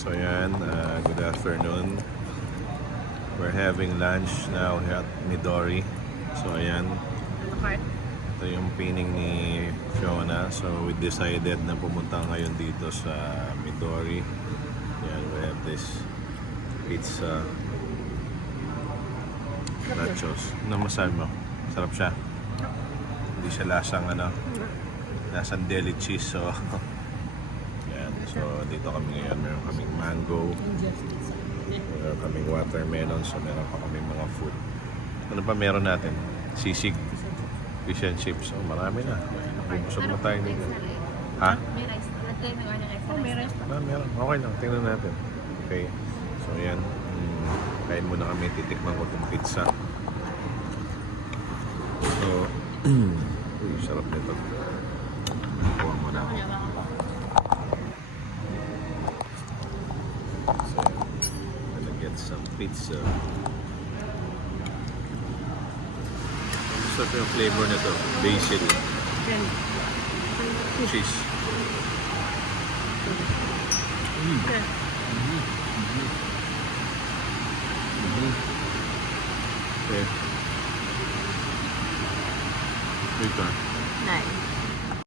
So yan, good afternoon. We're having lunch now here at Midori. So ayan, ito yung pining ni Fiona. So we decided na pumunta ngayon dito sa Midori. Yan, we have this pizza nachos. Ano masabi mo? Sarap siya. Hindi siya lasang lasang deli cheese. So yan, so dito kami ngayon. Meron kaming mango, meron kaming watermelon, so meron pa kaming mga food. Ano pa meron natin? Sisig, fish and chips. Oh, marami na. Busog na tayo dito. Ha? May rice. May rice. Meron. Okay lang. Tingnan natin. Okay. So yan. Kain muna kami. Titikman ko itong pizza. So, uy, sarap nito. Kuha mo na. So, gonna get some pizza. Gusto ko yung flavor nito. Basil. Cheese. Okay. Wait ka. Nice.